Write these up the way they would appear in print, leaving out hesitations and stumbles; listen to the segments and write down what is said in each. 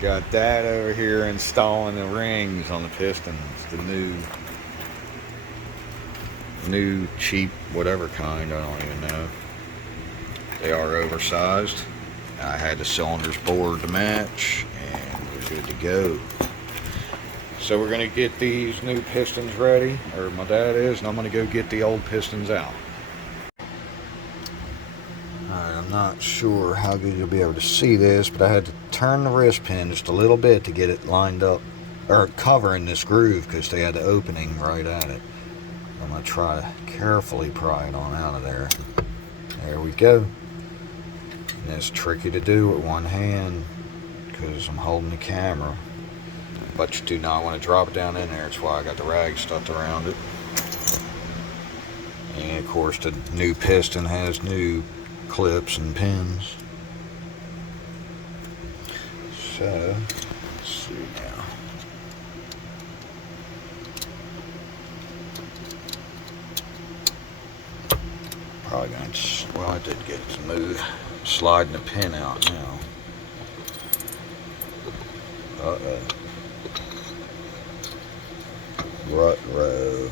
Got that over here installing the rings on the pistons. The new cheap whatever kind, I don't even know. They are oversized. I had the cylinders bored to match and we're good to go. So we're going to get these new pistons ready, or my dad is, and I'm going to go get the old pistons out. Alright, I'm not sure how good you'll be able to see this, but I had to turn the wrist pin just a little bit to get it lined up, or covering this groove, because they had the opening right at it. I'm going to try to carefully pry it on out of there. There we go. And it's tricky to do with one hand because I'm holding the camera. But you do not want to drop it down in there. That's why I got the rag stuffed around it. And of course the new piston has new clips and pins. So, let's see now. Probably going to, well, I did get it to move. Sliding the pin out now. Uh-oh. Rut-row.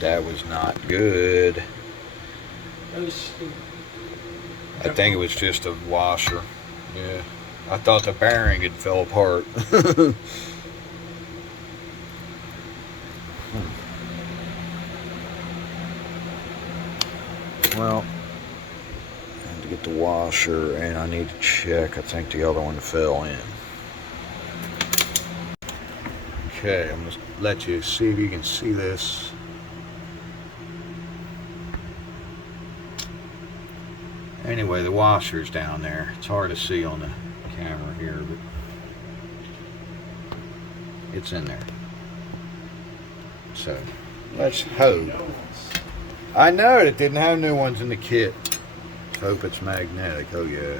That was not good. I think it was just a washer. Yeah. I thought the bearing had fell apart. Well, I have to get the washer, and I need to check. I think the other one fell in. Okay, I'm going to let you see if you can see this. Anyway, the washer's down there. It's hard to see on the camera here, but it's in there. So, let's hope. I know it didn't have new ones in the kit. Hope it's magnetic. Oh yeah.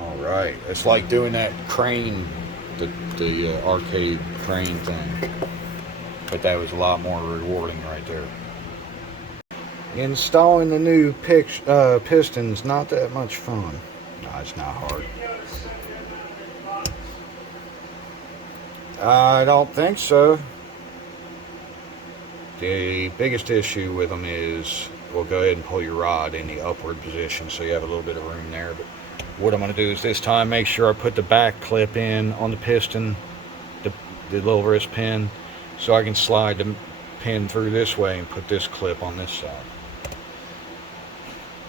Alright. It's like doing that crane, the arcade crane thing. But that was a lot more rewarding right there. Installing the new pistons, not that much fun. No, it's not hard. I don't think so. The biggest issue with them is, we'll go ahead and pull your rod in the upward position so you have a little bit of room there. But what I'm going to do is this time make sure I put the back clip in on the piston, the little wrist pin, so I can slide the pin through this way and put this clip on this side,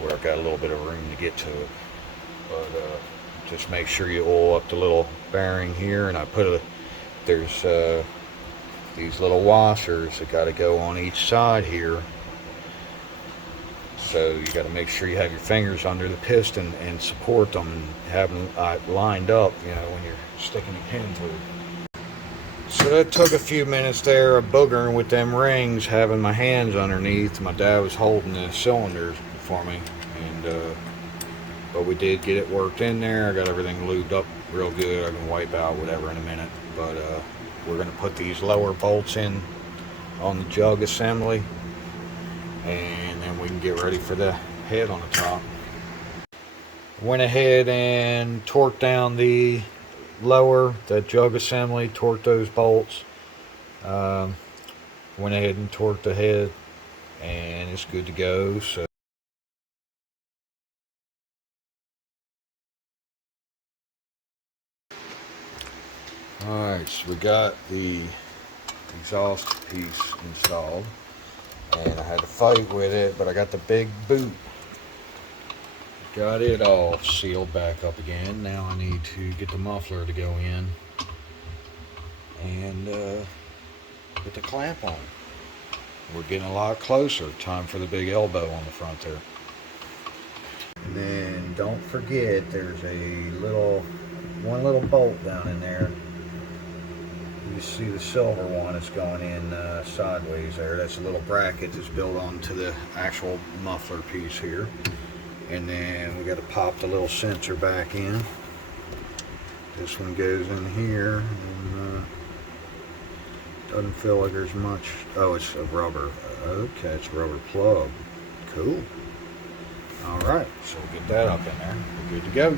where I've got a little bit of room to get to it. But just make sure you oil up the little bearing here, and I put there's these little washers that got to go on each side here. So you got to make sure you have your fingers under the piston and support them and have them lined up, you know, when you're sticking the pin through. So that took a few minutes there of boogering with them rings, having my hands underneath. My dad was holding the cylinders for me, and but we did get it worked in there. I got everything lubed up real good. I can wipe out whatever in a minute, but we're going to put these lower bolts in on the jug assembly, and then we can get ready for the head on the top. Went ahead and torqued down the jug assembly, torqued those bolts. Went ahead and torqued the head, and it's good to go. So alright, so we got the exhaust piece installed, and I had to fight with it, but I got the big boot. Got it all sealed back up again. Now I need to get the muffler to go in and put the clamp on. We're getting a lot closer. Time for the big elbow on the front there. And then don't forget, there's one little bolt down in there. You see the silver one that's going in sideways there. That's a little bracket that's built onto the actual muffler piece here. And then we got to pop the little sensor back in. This one goes in here, and doesn't feel like there's much. Oh, it's a rubber. Okay, it's a rubber plug. Cool. Alright, so we'll get that up in there. We're good to go.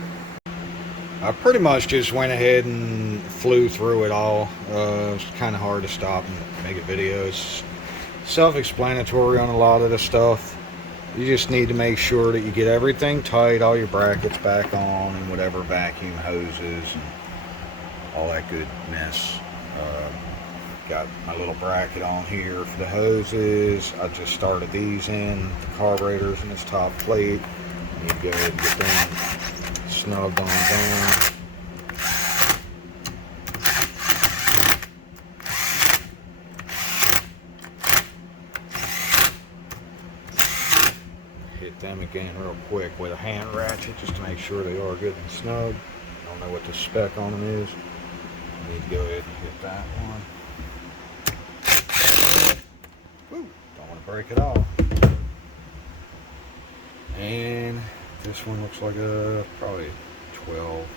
I pretty much just went ahead and flew through it all. It's kind of hard to stop and make a video. It's self-explanatory on a lot of the stuff. You just need to make sure that you get everything tight, all your brackets back on, and whatever vacuum hoses and all that good mess. Got my little bracket on here for the hoses. I just started these in, the carburetors and this top plate. You need to go ahead and get them snugged on down. Hit them again real quick with a hand ratchet just to make sure they are good and snug. I don't know what the spec on them is. I need to go ahead and hit that one. Woo, don't want to break it off. And this one looks like a probably 12.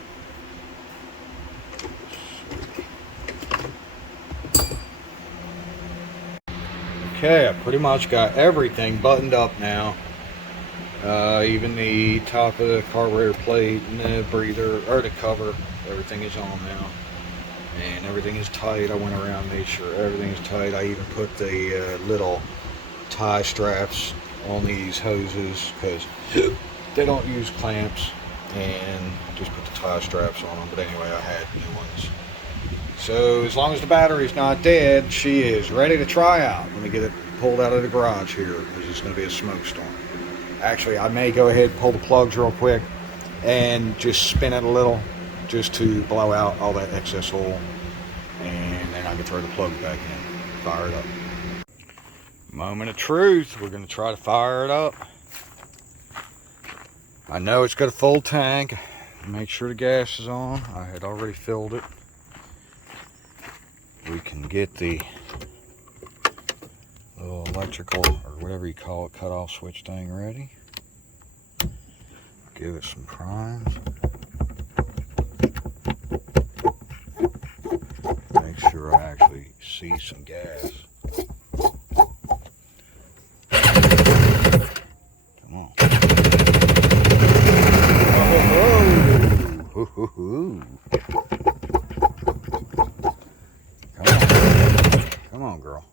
Okay, I pretty much got everything buttoned up now. Even the top of the carburetor plate and the breather, or the cover, everything is on now. And everything is tight. I went around, made sure everything is tight. I even put the little tie straps on these hoses because they don't use clamps, and just put the tie straps on them. But anyway, I had new ones. So as long as the battery's not dead, she is ready to try out. Let me get it pulled out of the garage here because it's going to be a smoke storm. Actually, I may go ahead and pull the plugs real quick and just spin it a little just to blow out all that excess oil, and then I can throw the plug back in, fire it up. Moment of truth, we're going to try to fire it up. I know it's got a full tank. Make sure the gas is on. I had already filled it. We can get the little electrical, or whatever you call it, cutoff switch thing ready. Give it some primes. Make sure I actually see some gas. Come on. Oh, ho, ho. Come on, girl.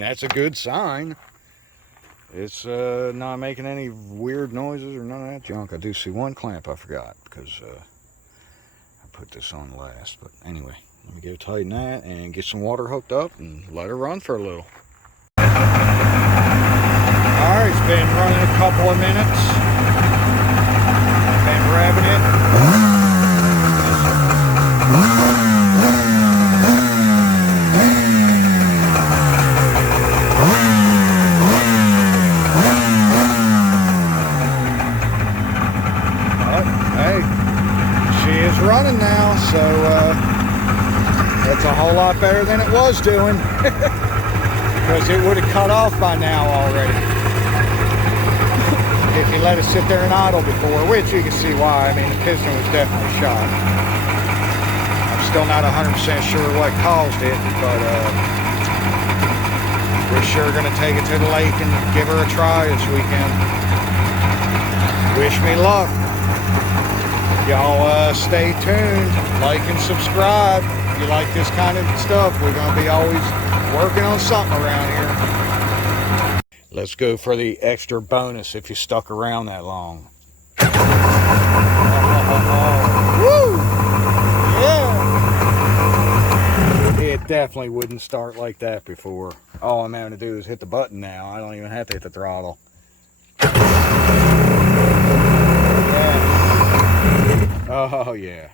That's a good sign. It's not making any weird noises or none of that junk. I do see one clamp I forgot because I put this on last. But anyway, let me go tighten that and get some water hooked up and let her run for a little. Alright, it's been running a couple of minutes. Been revving it. Running now, so that's a whole lot better than it was doing because it would have cut off by now already if you let it sit there and idle before, which you can see why. I mean, the piston was definitely shot. I'm still not 100% sure what caused it, but we're sure going to take it to the lake and give her a try this weekend. Wish me luck. Y'all stay tuned, like and subscribe. If you like this kind of stuff, we're going to be always working on something around here. Let's go for the extra bonus if you stuck around that long. Woo! Yeah! It definitely wouldn't start like that before. All I'm having to do is hit the button now. I don't even have to hit the throttle. Yeah. Oh, yeah.